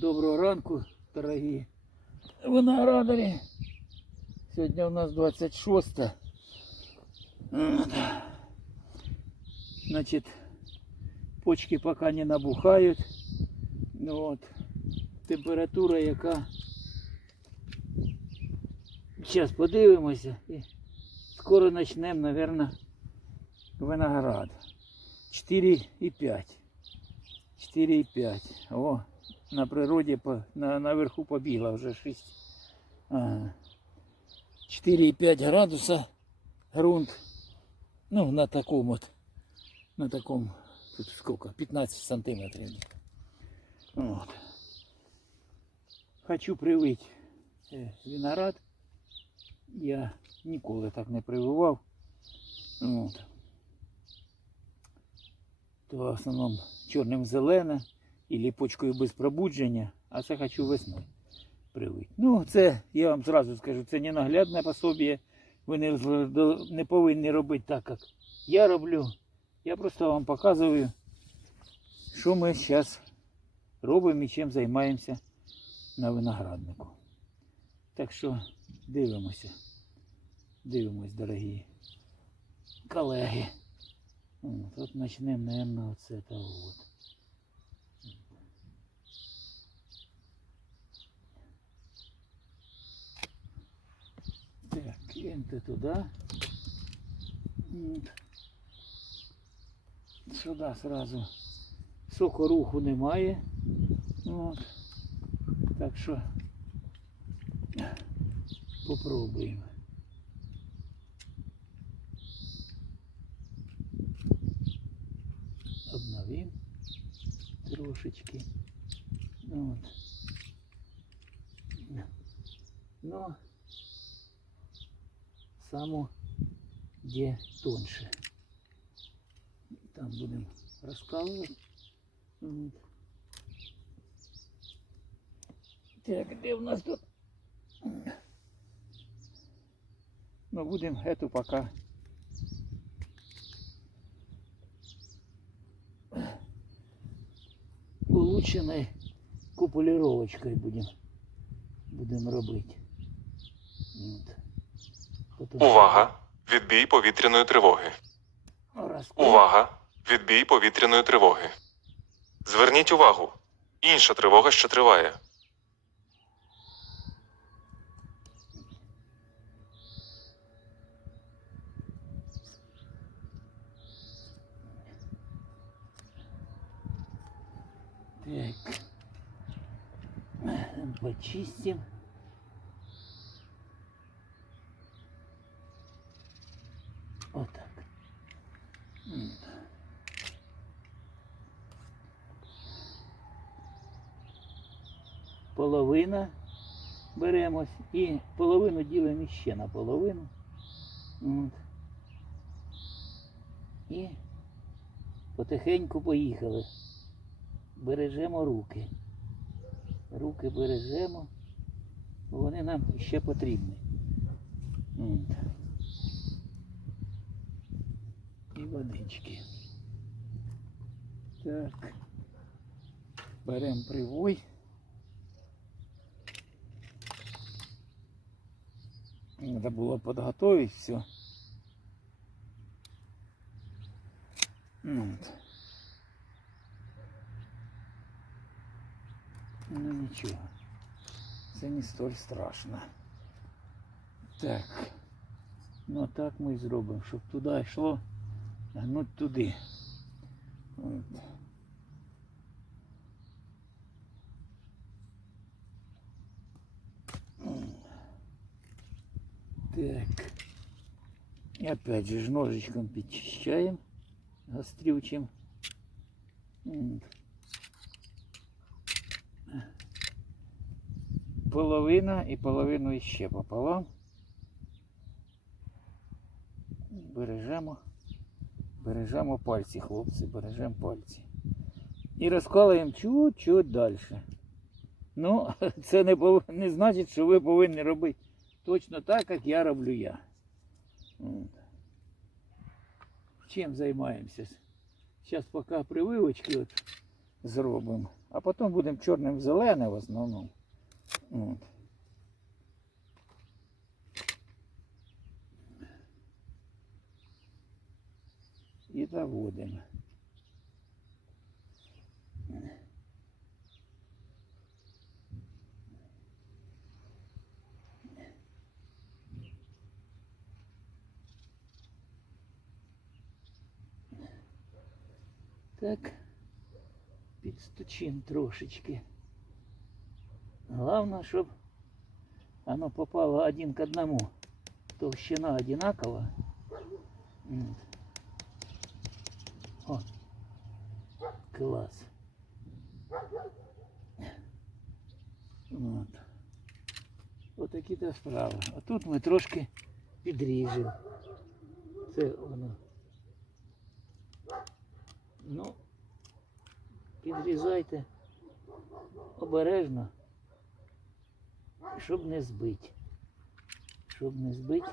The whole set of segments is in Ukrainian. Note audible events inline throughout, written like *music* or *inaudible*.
Доброго ранку, дорогі виноградарі. Сьогодні у нас 26. Значить, почки поки не набухають. От. Температура яка. Зараз подивимося і скоро почнемо, мабуть, виноград. 4,5. 4,5. О, на природі на, наверху побігла вже 6. Ага. 4,5 градуса грунт. Ну, на такому от. На такому. Тут сколько? 15 сантиметрів. От. Хочу привити е, виноград. Я ніколи так не прививав. От. То в основному чорним зелене і ліпочкою без пробудження, а це хочу весною привити. Ну, це, я вам зразу скажу, це не наглядне пособіє. Ви не, не повинні робити так, як я роблю. Я просто вам показую, що ми зараз робимо і чим займаємося на винограднику. Так що дивимося. Дивимось, дорогі колеги. От, почнемо, от з этого вот. Так, киньте туди. От. Сюди сразу сокоруху немає. От. Так що попробуємо. обновим трошечки. Вот. Но само где тоньше. Там будем раскалывать. Вот. Так, где у нас тут? Ну, будем эту пока улучшенной купулировочкой будем, будем робити. От. Увага! Відбій повітряної тривоги. Увага! Відбій повітряної тривоги. Зверніть увагу. Інша тривога, що триває. Так. Почистим. Вот так. М. Половина беремось і половину ділимо іще на половину. От. І потихеньку поїхали бережемо руки. Руки бережемо, бо вони нам ще потрібні. От. І водички. Так. Беремо привой. Треба було підготовити все. Ну, от. Ну нічого. Це не столь страшно. Так. Ну так ми і зробимо, щоб туди йшло, гнуть туди. От. Так. І опять же ножичком підчищаємо гострючим. Половина і половину іще пополам. Бережемо. Бережемо пальці, хлопці, бережемо пальці. І розколаємо чуть-чуть далі. Ну, *laughs* це не, не значить, що ви повинні робити точно так, як я роблю я. От. Чим займаємося? Зараз поки прививочки от зробимо. А потім будемо чорним зеленим в основному. От. І доводимо. Так, підстучим трошечки. Главное, щоб оно попало один к одному. Толщина одинакова. М. О, класс. От. Отакі то справи. А тут ми трошки підріжемо. Це воно. Ну, підрізайте обережно, щоб не збити. Щоб не збити.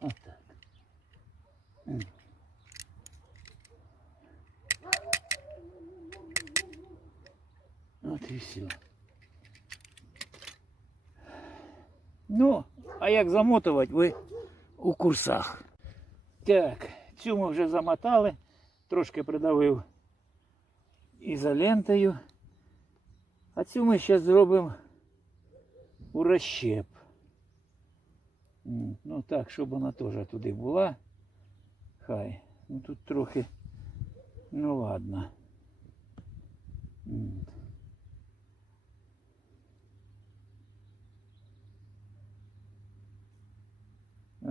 Отак. От і все. Ну, а як замотувати ви у курсах. Так, цю ми вже замотали, трошки придавив ізолентою. А цю ми зараз зробимо у розщеп. Ну так, щоб вона теж туди була. Хай. Ну тут трохи. Ну ладно.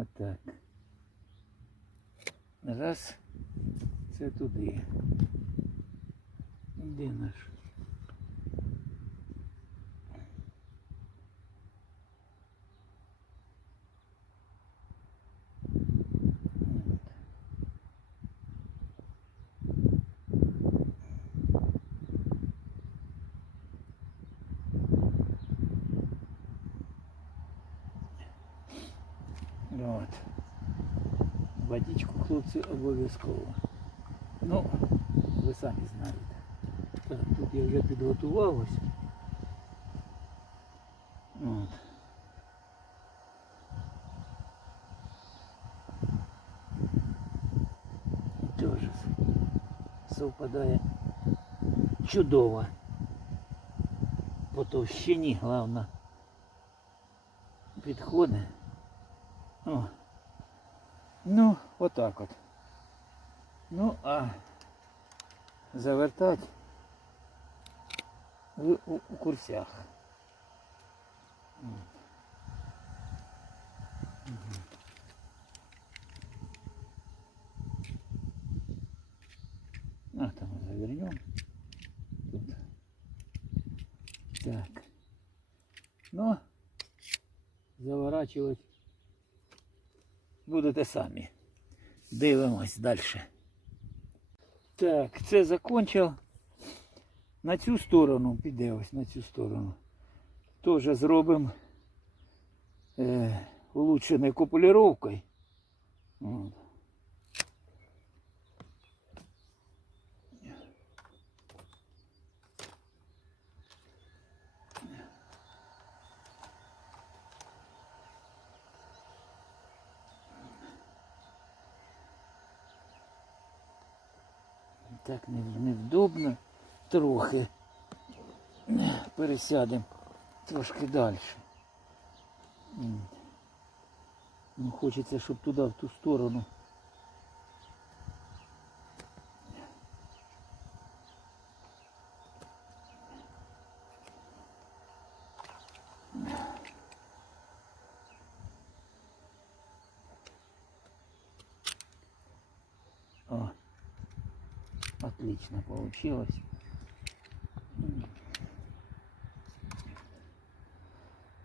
Отак. Раз. Це туди. Де наш? От. Водичку, хлопці, обов'язково. Ну, ви самі знаєте. Так, тут я вже підготував ось. От. Тоже совпадає чудово. По товщині, головне, підходить. О. Ну, отак от. Ну, а завертать в, у, у курсях. А, там завернем. Тут. Так. Ну, заворачивать будете самі. Дивимось далі. Так, це закончив. На цю сторону, піде ось на цю сторону. Теж зробимо е, улучшеною копуліровкою. От. Так невдобно трохи. Пересядемо трошки далі. Ну, хочеться, щоб туди, в ту сторону. отлично получилось. М.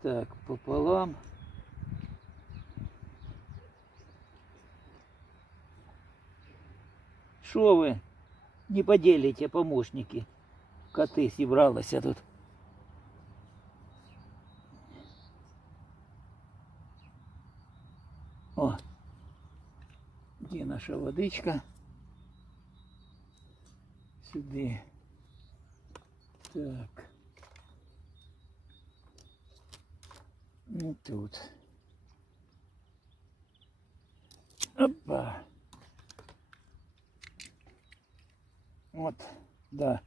Так, пополам. Що ви не поділите, помощники? Коти зібралися тут. О, Є наша водичка. Сюди. Так. Ну тут. Опа. От, да.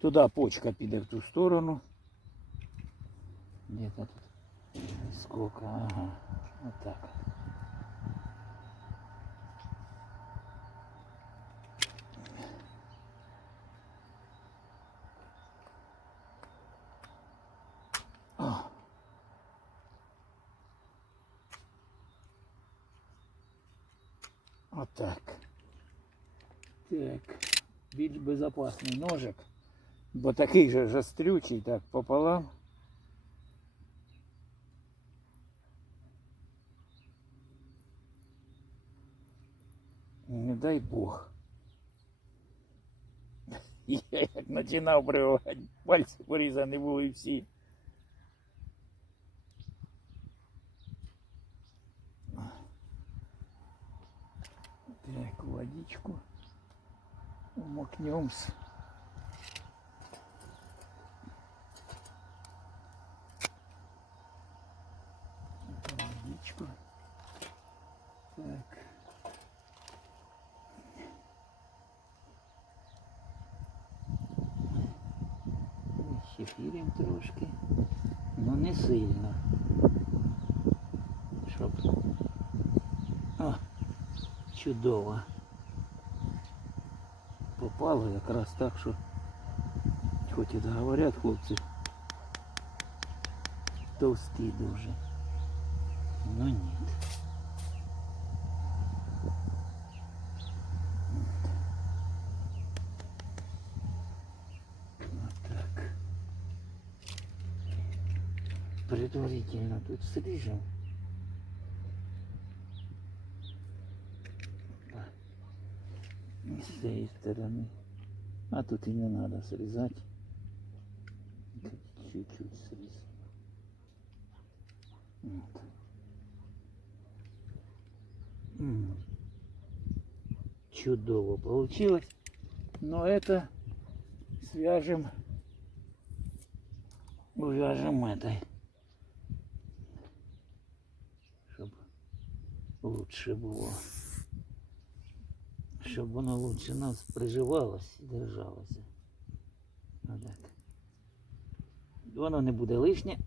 Туди почка піде в ту сторону. Где-то тут. Сколько? Ага. Вот так. Вот так. Так. Більш безопасний ножик. Бо такий же жестрючий, так, пополам. Не дай Бог. *laughs* Я як починав прививати, пальці порізані були всі. Водичку умокнемся. Водичку. Так. Щепірим трошки, ну не сильно. Щоб. О, чудово Попало якраз так, що хоч і говорять хлопці, товсті дуже. Ну ні. Вот так. Предварительно тут срежем. с стороны. А тут и не надо срезать. Чуть-чуть. Вот. М. Чудово получилось. Но это свяжем, увяжем этой, чтобы лучше было, чтобы оно лучше нас приживалось і держалося. Отак. Воно не буде лишнє.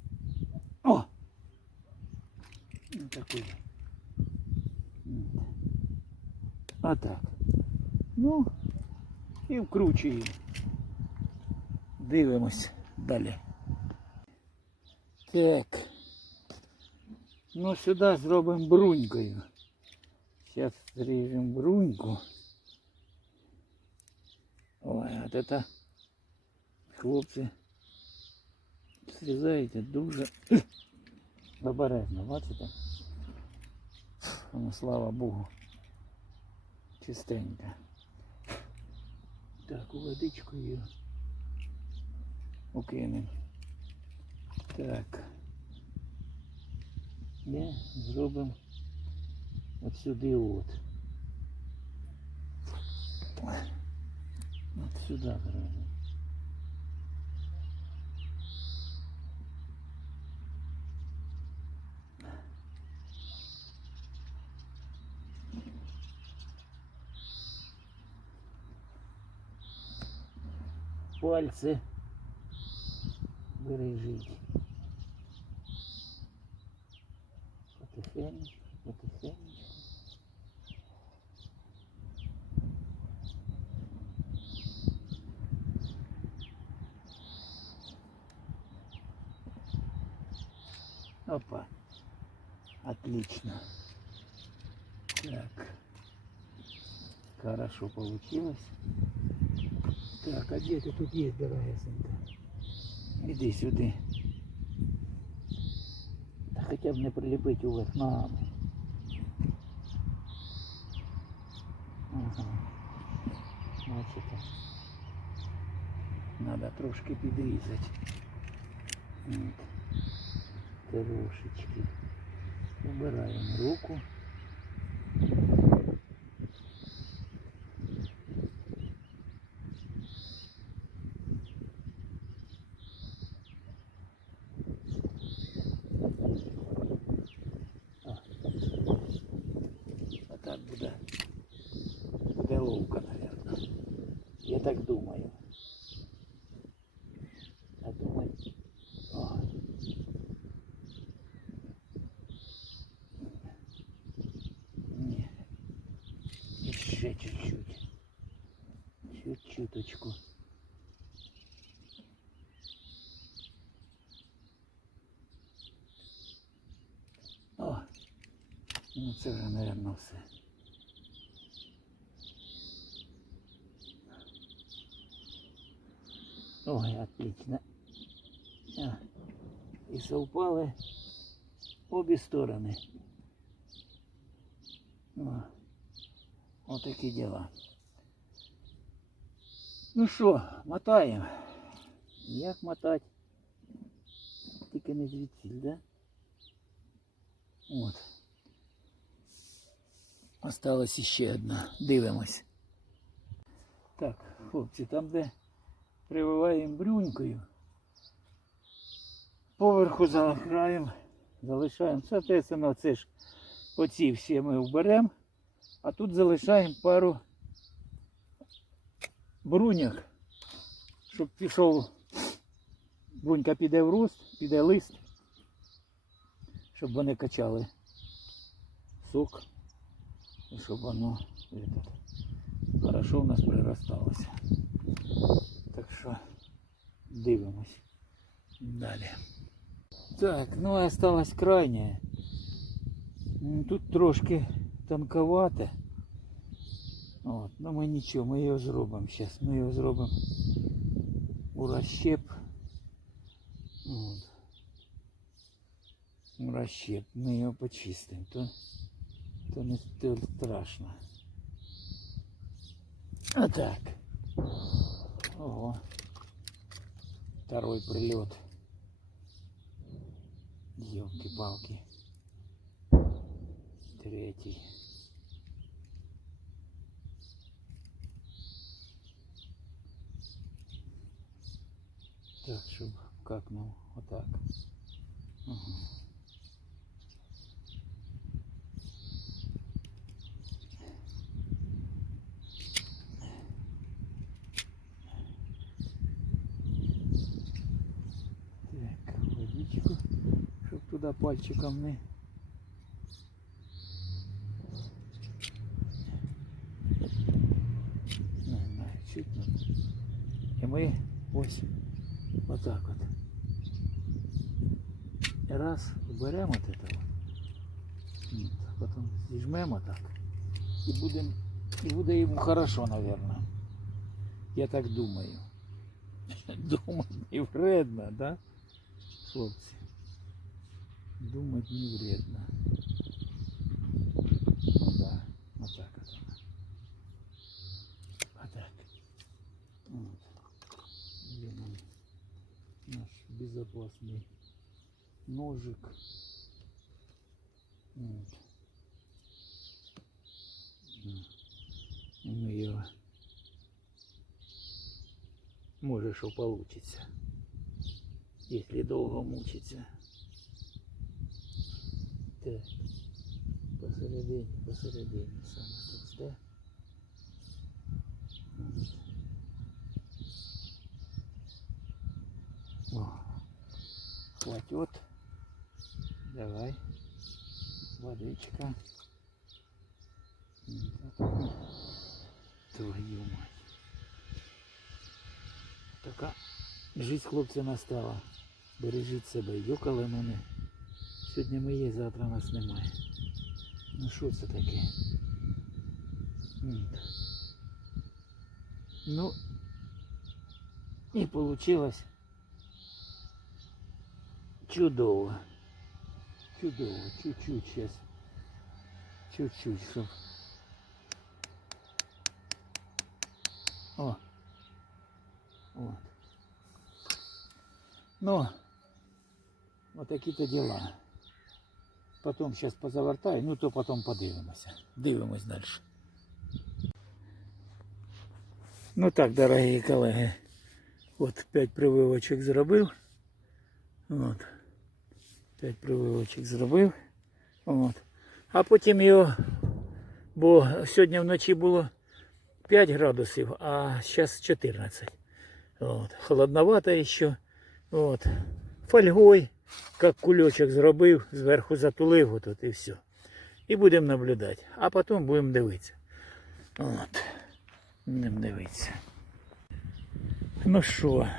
О! Ну, такий. Отак. Ну, і вкручуємо. Дивимось далі. Так. Ну, сюди зробимо брунькою. Зараз зріжемо бруньку. это, хлопці, зрізаєте дуже обережно, бачите? Ну, слава Богу. Чистенько. Так, у водичку її укинемо. Так. І зробимо от сюди от. От сюди зробимо. Пальці бережіть. Потихеньку. Опа. Отлично. Так. Хорошо получилось. Так, а где ты тут есть, дорогесенька? Іди сюди. Та хоча б не приліпить уверх ногами. Ага. Бачите. Надо трошки підрізати. От. трошечки. Убираємо руку. А. так буде, буде ловка, мабуть. Я так думаю. ну це вже, мабуть, все. Ой, отлично. А, І совпали обі сторони. О, отакі діла. Ну що, мотаємо. Як мотати? Тільки не звідсіль, да? От. Осталась іще одна. Дивимось. Так, хлопці, там де прививаємо брюнькою. Поверху залишаємо, залишаємо. Соответственно, це ж оці всі ми вберемо, а тут залишаємо пару бруньок, щоб пішов. Брунька піде в рост, піде лист, щоб вони качали сок, і щоб воно этот, хорошо у нас приросталося. Так що дивимось далі. Так, ну і осталось крайнє. М, Тут трошки тонковате. От, ну ми нічого, ми його зробимо зараз. Ми його зробимо у розщеп. От. У розщеп. Ми його почистимо. То, то не страшно. А так, Ого. Второй прилет. Ёлки-палки. Третий. Так, чтобы щоб какнув. Отак. Угу. Водичку, щоб туди пальчиком не. Не знаю, чуть. І ми ось отак от. Раз беремо от этого, от, потім зіжмемо так. І будем, і буде йому хорошо, наверное. Я так думаю. *laughs* Думать не вредно, да? Хлопці. Думать не вредно. Да, вот так вот оно. Вот так. Вот. Где нам наш безопасный ножик. Вот. Мы ее может что получится если долго мучиться. Так, посередині, посередині саме тут, да? О, хватит. Давай. Водичка. Твою мать. Така Життя хлопця настала. Бережіть себе, йокали мене. Сьогодні ми є, завтра нас немає. Ну що це таке? М. Ну і вийшло чудово. Чудово, чуть-чуть зараз. Чуть-чуть, щоб. О. Вот. Ну, вот такі-то діла. Потім зараз позавертаю, ну то потім подивимося. Дивимось далі. Ну так, дорогі колеги. От 5 прививочок зробив. От. 5 прививочок зробив. От. А потім його Бо сьогодні вночі було 5 градусів, а зараз 14. От. Холодновато ще. От. Фольгой, як кульочок зробив, зверху затулив отут і все. І будемо наблюдати. А потім будемо дивитися. От. Будемо дивитися. Ну що,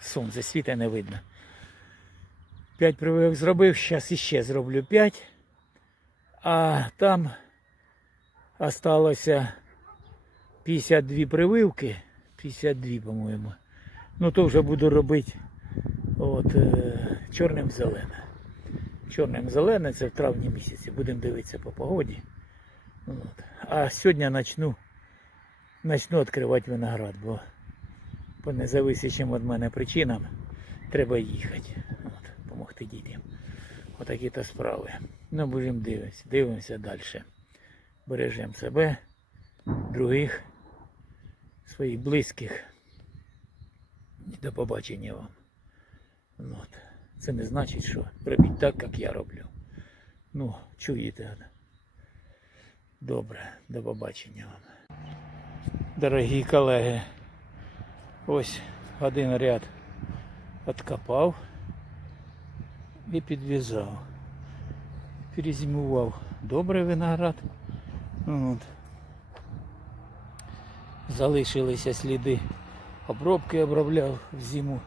сонце світа не видно. П'ять прививок зробив, зараз іще зроблю п'ять. А там осталося 52 прививки. 52, по-моєму. Ну то вже буду робити от, е, чорним зелене. Чорним зелене це в травні місяці. Будемо дивитися по погоді. От. А сьогодні почну, почну відкривати виноград, бо по независячим від мене причинам треба їхати. От, допомогти дітям. Отакі то справи. Ну, будемо дивитися, дивимося далі. Бережемо себе, других, своїх близьких. І до побачення вам. От. Це не значить, що робіть так, як я роблю. Ну, чуєте. Добре, до побачення вам. Дорогі колеги, ось один ряд откопав і підв'язав. Перезимував добрий виноград. От. Залишилися сліди обробки обробляв в зиму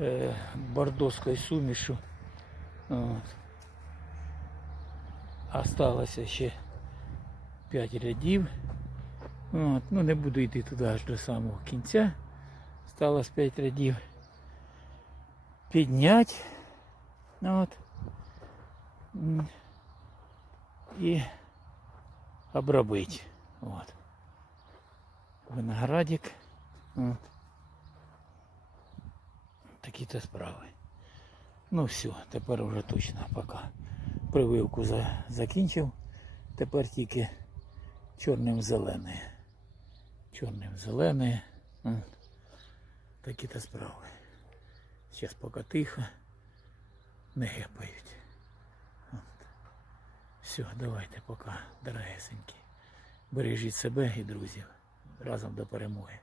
е, бордоською сумішу. От. Осталося ще 5 рядів. От. Ну не буду йти туди аж до самого кінця. Осталось 5 рядів. Підняти. От. І обробити. От. Виноградик. Такі-то справи. Ну все, тепер вже точно пока. Прививку за, закінчив. Тепер тільки чорним зелене. Чорним зелене. Такі-то справи. Зараз поки тихо. Не гепають. Все, давайте пока, дорогесенькі. Бережіть себе і друзів. Разом до перемоги.